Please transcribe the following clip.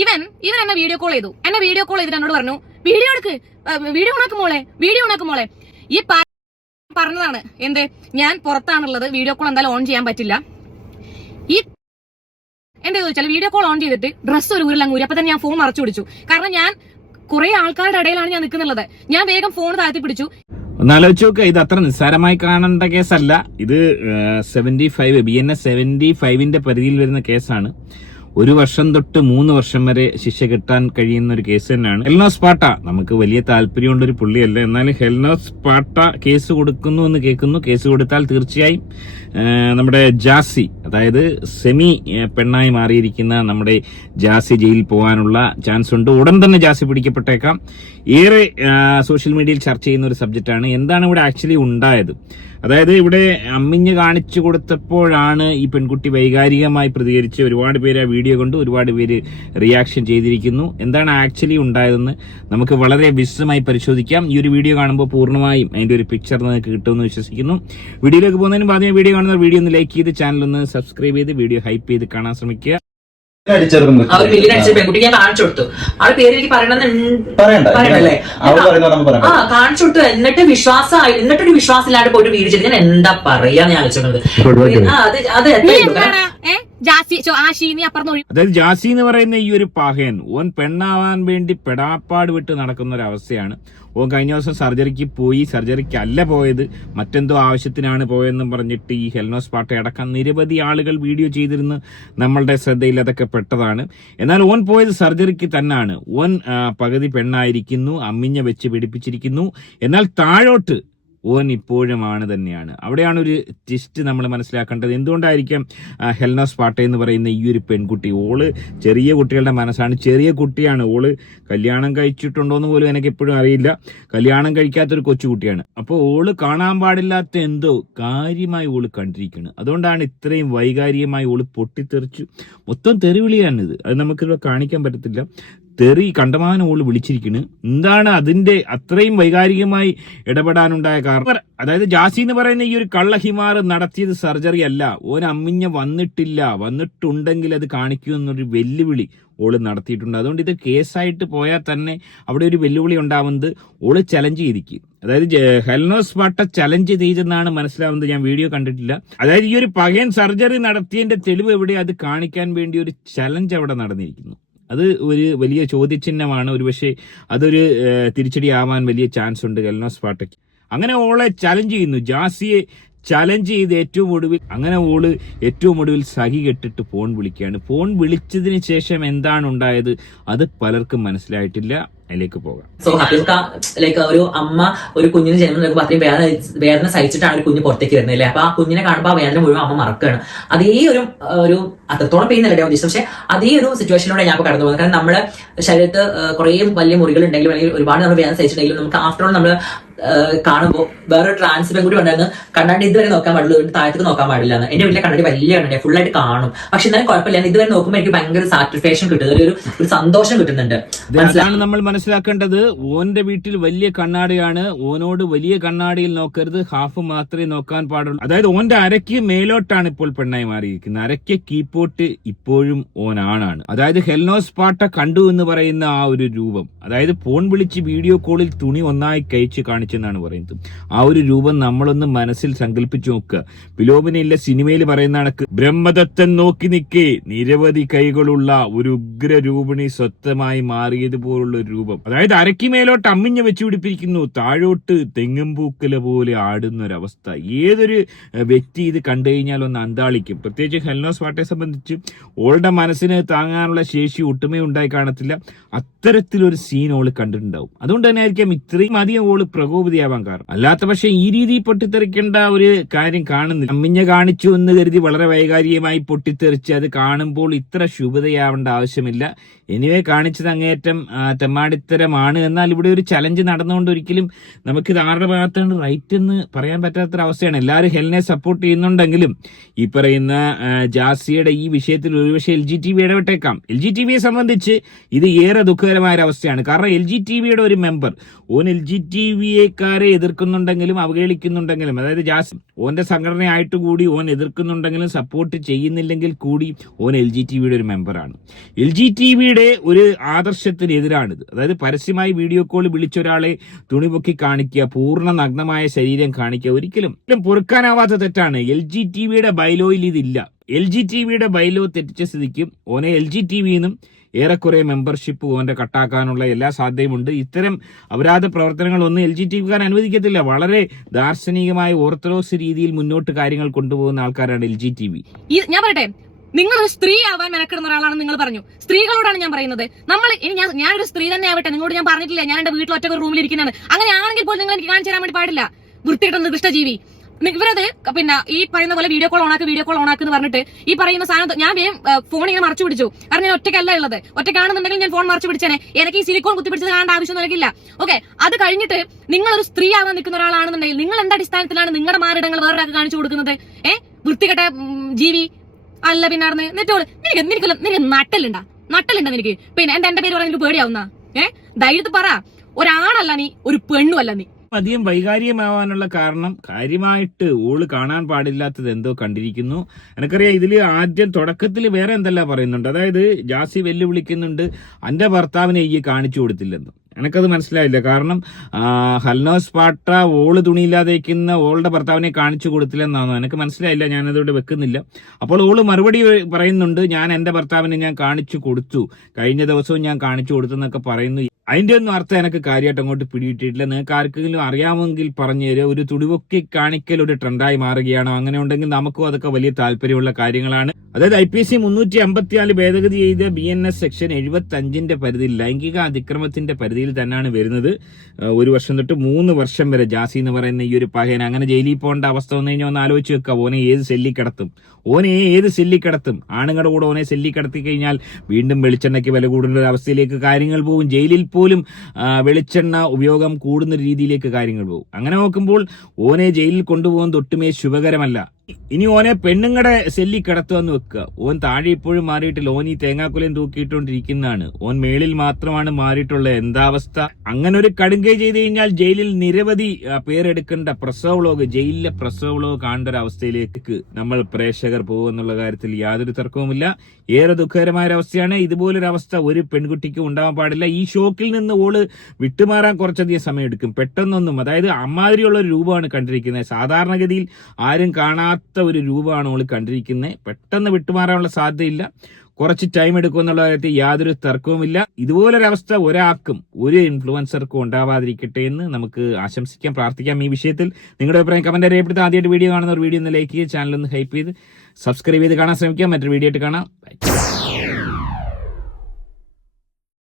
ഇവൻ എന്നെ video call ചെയ്തു. ചെയ്തിട്ട് എന്നോട് പറഞ്ഞു വീഡിയോ ഉണക്ക് മോളെ. ഈ പറഞ്ഞതാണ് എന്ത്, ഞാൻ പുറത്താണുള്ളത്, വീഡിയോ കോൾ എന്തായാലും ഓൺ ചെയ്യാൻ പറ്റില്ല. ഈ എന്താ ചോദിച്ചാൽ വീഡിയോ കോൾ ഓൺ ചെയ്തിട്ട് ഡ്രസ്സ് ഒരു ഊരി. അപ്പൊ തന്നെ ഞാൻ ഫോൺ മറച്ചു പിടിച്ചു. കാരണം ഞാൻ കുറെ ആൾക്കാരുടെ ഇടയിലാണ് ഞാൻ നിൽക്കുന്നുള്ളത്. ഞാൻ വേഗം ഫോൺ താഴ്ത്തി പിടിച്ചു. ഒന്നാലോചിച്ച് നോക്കുക, ഇത് അത്ര നിസ്സാരമായി കാണേണ്ട കേസല്ല. ഇത് 75 BNS 75ന്റെ പരിധിയിൽ വരുന്ന കേസാണ്. 1 വർഷം തൊട്ട് 3 വർഷം വരെ ശിക്ഷ കിട്ടാൻ കഴിയുന്ന ഒരു കേസ് തന്നെയാണ്. ഹെൽനോസ് പാട്ട നമുക്ക് വലിയ താല്പര്യമുള്ളൊരു പുള്ളിയല്ല, എന്നാലും ഹെൽനോസ് പാട്ട കേസ് കൊടുക്കുന്നു എന്ന് കേൾക്കുന്നു. കേസ് കൊടുത്താൽ തീർച്ചയായും നമ്മുടെ ജാസി, അതായത് സെമി പെണ്ണായി മാറിയിരിക്കുന്ന നമ്മുടെ ജാസി ജയിലിൽ പോകാനുള്ള ചാൻസ് ഉണ്ട്. ഉടൻ തന്നെ ജാസി പിടിക്കപ്പെട്ടേക്കാം. ഏറെ സോഷ്യൽ മീഡിയയിൽ ചർച്ച ചെയ്യുന്ന ഒരു സബ്ജക്റ്റാണ്. എന്താണ് ഇവിടെ ആക്ച്വലി ഉണ്ടായത്? അതായത് ഇവിടെ അമ്മിഞ്ഞ് കാണിച്ചു കൊടുത്തപ്പോഴാണ് ഈ പെൺകുട്ടി വൈകാരികമായി പ്രതികരിച്ച് ഒരുപാട് പേര് ആ വീഡിയോ കൊണ്ട് ഒരുപാട് പേര് റിയാക്ഷൻ ചെയ്തിരിക്കുന്നു. എന്താണ് ആക്ച്വലി ഉണ്ടായതെന്ന് നമുക്ക് വളരെ വിശദമായി പരിശോധിക്കാം. ഈ ഒരു വീഡിയോ കാണുമ്പോൾ പൂർണ്ണമായും അതിന്റെ ഒരു പിക്ചർ നിങ്ങൾക്ക് കിട്ടുമെന്ന് വിശ്വസിക്കുന്നു. വീഡിയോയിലേക്ക് പോകുന്നതിന് ആദ്യം വീഡിയോ കാണുന്ന വീഡിയോ ഒന്ന് ലൈക്ക് ചെയ്ത് ചാനൽ ഒന്ന് സബ്സ്ക്രൈബ് ചെയ്ത് വീഡിയോ ഹൈപ്പ് ചെയ്ത് കാണാൻ ശ്രമിക്കുക. അവർ ബില്ലിന് അടിച്ച പെൺകുട്ടി ഞാൻ കാണിച്ചു കൊടുത്തു. ആള് പേര് എനിക്ക് പറയണല്ലേ കാണിച്ചു കൊടുത്തു. എന്നിട്ടൊരു വിശ്വാസം ഇല്ലാണ്ട് പോയിട്ട് വീട് ചെയ്ത് ഞാൻ എന്താ പറയാന്ന് ഞാൻ ആലോചിച്ചത്. അതായത് ജാസി എന്ന് പറയുന്ന ഈ ഒരു പഹയൻ ഓൻ പെണ്ണാവാൻ വേണ്ടി പെടാപ്പാട് വിട്ട് നടക്കുന്ന ഒരു അവസ്ഥയാണ്. ഓൻ കഴിഞ്ഞ ദിവസം സർജറിക്ക് പോയി. സർജറിക്കല്ല പോയത്, മറ്റെന്തോ ആവശ്യത്തിനാണ് പോയെന്നും പറഞ്ഞിട്ട് ഈ ഹെൽനോസ് പാട്ട അടക്കം നിരവധി ആളുകൾ വീഡിയോ ചെയ്തിരുന്ന് നമ്മളുടെ ശ്രദ്ധയിൽ അതൊക്കെ പെട്ടതാണ്. എന്നാൽ ഓൻ പോയത് സർജറിക്ക് തന്നെയാണ്. ഓൻ പകുതി പെണ്ണായിരിക്കുന്നു, അമ്മിഞ്ഞ വെച്ച് പിടിപ്പിച്ചിരിക്കുന്നു. എന്നാൽ താഴോട്ട് ഓൻ ഇപ്പോഴും ആണ് തന്നെയാണ്. അവിടെയാണ് ഒരു ട്വിസ്റ്റ് നമ്മൾ മനസ്സിലാക്കേണ്ടത്. എന്തുകൊണ്ടായിരിക്കാം ഹെൽനോസ് പാട്ട എന്ന് പറയുന്ന ഈ ഒരു പെൺകുട്ടി, ഓള് ചെറിയ കുട്ടികളുടെ മനസ്സാണ്, ചെറിയ കുട്ടിയാണ്. ഓള് കല്യാണം കഴിച്ചിട്ടുണ്ടോന്ന് പോലും എനിക്ക് എപ്പോഴും അറിയില്ല. കല്യാണം കഴിക്കാത്തൊരു കൊച്ചുകുട്ടിയാണ്. അപ്പോൾ ഓള് കാണാൻ പാടില്ലാത്ത എന്തോ കാര്യമായി ഓള് കണ്ടിരിക്കുന്നു. അതുകൊണ്ടാണ് ഇത്രയും വൈകാരികമായി ഓള് പൊട്ടിത്തെറിച്ചു. മൊത്തം തെറിവിളിയാണിത്. അത് നമുക്കിവിടെ കാണിക്കാൻ പറ്റത്തില്ല. തെറി കണ്ടമാനം ഓള് വിളിച്ചിരിക്കുന്നു. എന്താണ് അതിന്റെ അത്രയും വൈകാരികമായി ഇടപെടാനുണ്ടായ കാരണം? അതായത് ജാസി എന്ന് പറയുന്ന ഈ ഒരു കള്ളഹിമാർ നടത്തിയത് സർജറി അല്ല. ഓൻ അമ്മിഞ്ഞ വന്നിട്ടുണ്ടെങ്കിൽ അത് കാണിക്കൂ എന്നൊരു വെല്ലുവിളി ഓള് നടത്തിയിട്ടുണ്ട്. അതുകൊണ്ട് ഇത് കേസായിട്ട് പോയാൽ തന്നെ അവിടെ ഒരു വെല്ലുവിളി ഉണ്ടാവുന്നത് ഓള് ചലഞ്ച് ചെയ്തിരിക്കും. അതായത് ഹെൽനോസ് പാട്ട ചലഞ്ച് ചെയ്തെന്നാണ് മനസ്സിലാവുന്നത്. ഞാൻ വീഡിയോ കണ്ടിട്ടില്ല. അതായത് ഈ ഒരു പകയൻ സർജറി നടത്തിയതിന്റെ തെളിവ് എവിടെ, അത് കാണിക്കാൻ വേണ്ടി ഒരു ചലഞ്ച് അവിടെ നടന്നിരിക്കുന്നു. അത് ഒരു വലിയ ചോദ്യചിഹ്നമാണ്. ഒരുപക്ഷെ അതൊരു തിരിച്ചടി ആവാൻ വലിയ ചാൻസ് ഉണ്ട് ഹെൽനോസ് പാട്ടയ്ക്ക്. അങ്ങനെ ഓളെ ചലഞ്ച് ചെയ്യുന്നു, ജാസിയെ ചലഞ്ച് ചെയ്ത് ഏറ്റവും ഒടുവിൽ സഹി കെട്ടിട്ട് ഫോൺ വിളിക്കുകയാണ്. ഫോൺ വിളിച്ചതിന് ശേഷം എന്താണ് ഉണ്ടായത് അത് പലർക്കും മനസ്സിലായിട്ടില്ല. അതിലേക്ക് പോകാം. സോ ലൈക്ക് ഒരു അമ്മ ഒരു കുഞ്ഞിന് ജന്മം നൽകുമ്പോൾ അത്രയും വേദന സഹിച്ചിട്ടാണ് ഒരു കുഞ്ഞ് പുറത്തേക്ക് വരുന്നത് അല്ലേ. അപ്പൊ ആ കുഞ്ഞിനെ കാണുമ്പോൾ ആ വേദന മുഴുവൻ അമ്മ മറക്കുകയാണ്. അതേ ഒരു അത്രത്തോളം പെയിൻ അല്ലേ ഉദ്ദേശിച്ചത്. പക്ഷെ അതേ ഒരു സിറ്റുവേഷനിലൂടെ ഞാൻ കടന്നു പോകുന്നത്. കാരണം നമ്മുടെ ശരീരത്ത് കുറേ വലിയ മുറികൾ ഉണ്ടെങ്കിലും അല്ലെങ്കിൽ ഒരുപാട് നമ്മൾ വേദന സഹിച്ചിട്ടുണ്ടെങ്കിലും നമുക്ക് ആഫ്റ്റർ ഓൾ നമ്മൾ കാണുമ്പോൾ വേറെ ട്രാൻസ്പെൻ കൂടി ഉണ്ടായിരുന്നു. കണ്ണാടി ഇതുവരെ നോക്കാൻ പാടുള്ളൂ, താഴത്തേക്ക് നോക്കാൻ പാടില്ല എന്ന്. എന്റെ വീട്ടിലെ കണ്ണാടി വലിയ കണ്ണാടി ഫുള്ളായിട്ട് കാണും. പക്ഷെ എന്നാലും കുഴപ്പമില്ല, ഇതുവരെ നോക്കുമ്പോൾ എനിക്ക് ഭയങ്കര സാറ്റിസ്ഫാക്ഷൻ കിട്ടുന്നത്, ഒരു സന്തോഷം കിട്ടുന്നുണ്ട്. നമ്മൾ മനസ്സിലാക്കേണ്ടത് ഓന്റെ വീട്ടിൽ വലിയ കണ്ണാടിയാണ്. ഓനോട് വലിയ കണ്ണാടിയിൽ നോക്കരുത്, ഹാഫ് മാത്രമേ നോക്കാൻ പാടുള്ളൂ. അതായത് ഓന്റെ അരയ്ക്ക് മേലോട്ടാണ് ഇപ്പോൾ പെണ്ണായി മാറിയിരിക്കുന്നത്. അരയ്ക്ക് കീപ്പോട്ട് ഇപ്പോഴും ഓനാണാണ്. അതായത് ഹെൽനോസ് പാട്ട കണ്ടു എന്ന് പറയുന്ന ആ ഒരു രൂപം, അതായത് ഫോൺ വിളിച്ച് വീഡിയോ കോളിൽ തുണി ഒന്നായി കഴിച്ച് കാണിച്ചെന്നാണ് പറയുന്നത്. ആ ഒരു രൂപം നമ്മളൊന്ന് മനസ്സിൽ സങ്കല്പിച്ചു നോക്കുക. വിലോപനയില്ല സിനിമയിൽ പറയുന്ന കണക്ക് ബ്രഹ്മദത്തൻ നോക്കി നിൽക്കേ നിരവധി കൈകളുള്ള ഒരു ഉഗ്രരൂപിണി സ്വത്തമായി മാറിയതുപോലുള്ള ഒരു രൂപം. അതായത് അരയ്ക്ക് മേലോട്ട് അമ്മിഞ്ഞ വെച്ച് പിടിപ്പിക്കുന്നു, താഴോട്ട് തെങ്ങുംപൂക്കല പോലെ ആടുന്ന ഒരവസ്ഥ. ഏതൊരു വ്യക്തി ഇത് കണ്ടു കഴിഞ്ഞാൽ ഒന്ന് അന്താളിക്കും. പ്രത്യേകിച്ച് ഹെൽനോസ് പാട്ടയെ സംബന്ധിച്ച് ഓളുടെ മനസ്സിന് താങ്ങാനുള്ള ശേഷി ഒട്ടുമേ ഉണ്ടായി കാണത്തില്ല. അത്തരത്തിലൊരു സീൻ ഓള് കണ്ടിട്ടുണ്ടാവും. അതുകൊണ്ട് തന്നെ ആയിരിക്കാം ഇത്രയും അധികം ഓള് പ്രകോപിതയാവാൻ കാരണം. അല്ലാത്ത പക്ഷെ ഈ രീതിയിൽ പൊട്ടിത്തെറിക്കേണ്ട ഒരു കാര്യം കാണുന്നില്ല. അമ്മിഞ്ഞ കാണിച്ചു എന്ന് കരുതി വളരെ വൈകാരികമായി പൊട്ടിത്തെറിച്ച് അത് കാണുമ്പോൾ ഇത്ര ശുഭതയാവേണ്ട ആവശ്യമില്ല. എനിവേ കാണിച്ചത് അങ്ങേയറ്റം തെമ്മാടിത്തരമാണ്. എന്നാൽ ഇവിടെ ഒരു ചലഞ്ച് നടന്നുകൊണ്ട് ഒരിക്കലും നമുക്കിത് ആരുടെ ഭാഗത്താണ് റൈറ്റ് എന്ന് പറയാൻ പറ്റാത്തൊരവസ്ഥയാണ്. എല്ലാവരും ഹെൽനെ സപ്പോർട്ട് ചെയ്യുന്നുണ്ടെങ്കിലും ഈ പറയുന്ന ജാസിയുടെ ഈ വിഷയത്തിൽ ഒരുപക്ഷെ LGTV ഇടപെട്ടേക്കാം. LGTVയെ സംബന്ധിച്ച് ഇത് ഏറെ ദുഃഖകരമായ ഒരു അവസ്ഥയാണ്. കാരണം LGTVയുടെ ഒരു മെമ്പർ ഓൻ LGTVയെ ക്കാരെ എതിർക്കുന്നുണ്ടെങ്കിലും അവഹേളിക്കുന്നുണ്ടെങ്കിലും, അതായത് ഓന്റെ സംഘടനയായിട്ട് കൂടി ഓൻ എതിർക്കുന്നുണ്ടെങ്കിലും സപ്പോർട്ട് ചെയ്യുന്നില്ലെങ്കിൽ കൂടി ഓൻ LGTVയുടെ ഒരു മെമ്പറാണ്. LGTVയുടെ ഒരു ആദർശത്തിനെതിരാണിത്. അതായത് പരസ്യമായി വീഡിയോ കോൾ വിളിച്ചൊരാളെ തുണിപൊക്കി കാണിക്കുക, പൂർണ്ണ നഗ്നമായ ശരീരം കാണിക്കുക ഒരിക്കലും പൊറുക്കാനാവാത്ത തെറ്റാണ്. LGTVയുടെ ബൈലോയിൽ ഇതില്ല. LGTVയുടെ ബൈലോ തെറ്റിച്ച സ്ഥിതിക്കും ഓനെ LGTVന്നും ഏറെക്കുറെ മെമ്പർഷിപ്പ് ഓന്റെ കട്ടാക്കാനുള്ള എല്ലാ സാധ്യതയുമുണ്ട്. ഇത്തരം അപരാധ പ്രവർത്തനങ്ങളൊന്നും LGTVക്കാർ അനുവദിക്കത്തില്ല. വളരെ ദാർശനികമായ ഓർത്തഡോക്സ് രീതിയിൽ മുന്നോട്ട് കാര്യങ്ങൾ കൊണ്ടുപോകുന്ന ആൾക്കാരാണ് LGTV. ഞാൻ പറയട്ടെ, നിങ്ങളൊരു സ്ത്രീ ആവാൻ മെനക്കിടുന്ന ഒരാളാണെന്ന് നിങ്ങൾ പറഞ്ഞു. സ്ത്രീകളോടാണ് ഞാൻ പറയുന്നത്. ഞാനൊരു സ്ത്രീ തന്നെ ആവട്ടെ, നിങ്ങളോട് ഞാൻ പറഞ്ഞിട്ടില്ല ഞാൻ എന്റെ വീട്ടിൽ ഒറ്റ റൂമിൽ ഇരിക്കുന്നതാണ്. അങ്ങനെയാണെങ്കിൽ പോലും നിങ്ങൾ എനിക്ക് കാണിച്ചു തരാൻ വേണ്ടി പാടില്ല. വൃത്തികെട്ട നിർദ്ദിഷ്ടജീവി. ഇവരത് ഈ പറയുന്ന പോലെ വീഡിയോ കോൾ ഓണാക്ക് എന്ന് പറഞ്ഞിട്ട് ഈ പറയുന്ന സാധനം ഞാൻ ഫോൺ ഇങ്ങനെ മറച്ചു പിടിച്ചു. കാരണം ഞാൻ ഒറ്റയ്ക്കല്ല ഉള്ളത്. ഒറ്റയ്ക്കാണെന്നുണ്ടെങ്കിൽ ഞാൻ ഫോൺ മറച്ചു പിടിച്ചേനെ. എനിക്ക് ഈ സിലിക്കോൺ കുത്തിപ്പിടിച്ചത് കാണേണ്ട ആവശ്യം എനിക്കില്ല. ഓക്കെ, അത് കഴിഞ്ഞിട്ട് നിങ്ങളൊരു സ്ത്രീ ആവാൻ നിൽക്കുന്ന ഒരാളാണെന്നുണ്ടെങ്കിൽ നിങ്ങൾ എന്താ അടിസ്ഥാനത്തിലാണ് നിങ്ങളുടെ മാറിടങ്ങൾ വേറൊരാൾക്ക് കാണിച്ചു കൊടുക്കുന്നത്? വൃത്തികെട്ട ജീവി അല്ല. പിന്നെ നിനക്ക് നട്ടലുണ്ടാ നിനക്ക്? പിന്നെ എന്റെ പേര് പറയാൻ പേടിയാവുന്ന ധൈര്യത്തിൽ പറ. ഒരാണല്ല നീ, ഒരു പെണ്ണുമല്ല നീ. അധികം വൈകാരികമാവാനുള്ള കാരണം കാര്യമായിട്ട് ഓള് കാണാൻ പാടില്ലാത്തത് എന്തോ കണ്ടിരിക്കുന്നു. എനിക്കറിയാം ഇതില് ആദ്യം തുടക്കത്തിൽ വേറെ എന്തെല്ലാം പറയുന്നുണ്ട്. അതായത് ജാസി വെല്ലുവിളിക്കുന്നുണ്ട് എന്റെ ഭർത്താവിനെ ഈ കാണിച്ചു കൊടുത്തില്ലെന്ന്. എനിക്കത് മനസ്സിലായില്ല. കാരണം ഹൽനോസ് പാട്ട ഓള് തുണിയില്ലാതേക്കുന്ന ഓളുടെ ഭർത്താവിനെ കാണിച്ചു കൊടുത്തില്ലെന്നാണോ എനിക്ക് മനസ്സിലായില്ല. ഞാനതോടെ വെക്കുന്നില്ല. അപ്പോൾ ഓള് മറുപടി പറയുന്നുണ്ട്, ഞാൻ എന്റെ ഭർത്താവിനെ ഞാൻ കാണിച്ചു കൊടുത്തു, കഴിഞ്ഞ ദിവസവും ഞാൻ കാണിച്ചു കൊടുത്തു എന്നൊക്കെ പറയുന്നു. അതിന്റെ ഒന്നും അർത്ഥം എനിക്ക് കാര്യമായിട്ട് അങ്ങോട്ട് പിടിയിട്ടിട്ടില്ല. നിങ്ങൾക്ക് ആർക്കെങ്കിലും അറിയാമെങ്കിൽ പറഞ്ഞു തരിക. ഒരു തുടിപൊക്കി കാണിക്കൽ ഒരു ട്രെൻഡായി മാറുകയാണോ? അങ്ങനെ ഉണ്ടെങ്കിൽ നമുക്കും അതൊക്കെ വലിയ താല്പര്യമുള്ള കാര്യങ്ങളാണ്. അതായത് IPC 354 ഭേദഗതി ചെയ്ത BNS സെക്ഷൻ 75 പരിധിയിൽ ലൈംഗിക അതിക്രമത്തിന്റെ പരിധിയിൽ തന്നെയാണ് വരുന്നത്. 1 വർഷം തൊട്ട് 3 വർഷം വരെ ജാസി എന്ന് പറയുന്ന ഈ ഒരു പഹയൻ അങ്ങനെ ജയിലിൽ പോകേണ്ട അവസ്ഥ വന്നു കഴിഞ്ഞാൽ ഒന്ന് ആലോചിച്ച് വെക്കുക. ഓനെ ഏത് സെല്ലി കിടത്തും? ആണുങ്ങളുടെ കൂടെ ഓനെ സെല്ലി കിടത്തി കഴിഞ്ഞാൽ വീണ്ടും വെളിച്ചെണ്ണയ്ക്ക് വില കൂടുന്ന ഒരു അവസ്ഥയിലേക്ക് കാര്യങ്ങൾ പോകും. ജയിലിൽ പോലും വെളിച്ചെണ്ണ ഉപയോഗം കൂടുന്ന രീതിയിലേക്ക് കാര്യങ്ങൾ പോകും. അങ്ങനെ നോക്കുമ്പോൾ ഓനെ ജയിലിൽ കൊണ്ടുപോകുന്നത് ഒട്ടുമേ ശുഭകരമല്ല. ഇനി ഓനെ പെണ്ണുങ്ങളുടെ സെല്ലി കിടത്തുവെന്ന് വെക്കുക. ഓൻ താഴെ ഇപ്പോഴും മാറിയിട്ടില്ല. ഓൻ ഈ തേങ്ങാക്കുലയും തൂക്കിയിട്ടുകൊണ്ടിരിക്കുന്നതാണ്. ഓൻ മേളിൽ മാത്രമാണ് മാറിയിട്ടുള്ളത്. എന്താ അവസ്ഥ? അങ്ങനെ ഒരു കടുങ്കൈ ചെയ്ത് കഴിഞ്ഞാൽ ജയിലിൽ നിരവധി പേരെടുക്കേണ്ട ജയിലിലെ പ്രസവ വ്ലോഗ് കാണേണ്ട ഒരു അവസ്ഥയിലേക്ക് നമ്മൾ പ്രേക്ഷകർ പോകുമെന്നുള്ള കാര്യത്തിൽ യാതൊരു തർക്കവുമില്ല. ഏറെ ദുഃഖകരമായ അവസ്ഥയാണ്. ഇതുപോലൊരു അവസ്ഥ ഒരു പെൺകുട്ടിക്കും ഉണ്ടാവാൻ പാടില്ല. ഈ ഷോക്കിൽ നിന്ന് ഓള് വിട്ടുമാറാൻ കുറച്ചധികം സമയം എടുക്കും. പെട്ടെന്നൊന്നും, അതായത് അമ്മാതിരിയുള്ള ഒരു രൂപമാണ് കണ്ടിരിക്കുന്നത്. സാധാരണഗതിയിൽ ആരും കാണാത്ത ഒരു രൂപമാണ് ഓള് കണ്ടിരിക്കുന്നത്. പെട്ടെന്ന് വിട്ടുമാറാനുള്ള സാധ്യതയില്ല. കുറച്ച് ടൈം എടുക്കുമെന്നുള്ള കാര്യത്തിൽ യാതൊരു തർക്കവുമില്ല. ഇതുപോലൊരവസ്ഥ ഒരാൾക്കും ഒരു ഇൻഫ്ലുവൻസർക്കും ഉണ്ടാവാതിരിക്കട്ടെ എന്ന് നമുക്ക് ആശംസിക്കാം, പ്രാർത്ഥിക്കാം. ഈ വിഷയത്തിൽ നിങ്ങളുടെ അഭിപ്രായം കമന്റ് അറിയപ്പെടുത്താം. ആദ്യമായിട്ട് വീഡിയോ കാണുന്ന ഒരു വീഡിയോ ഒന്ന് ലൈക്ക് ചെയ്ത് ചാനൽ ഒന്ന് ഹൈപ്പ് ചെയ്ത് സബ്സ്ക്രൈബ് ചെയ്ത് കാണാൻ ശ്രമിക്കാം. മറ്റൊരു വീഡിയോ ആയിട്ട് കാണാം. ബൈ.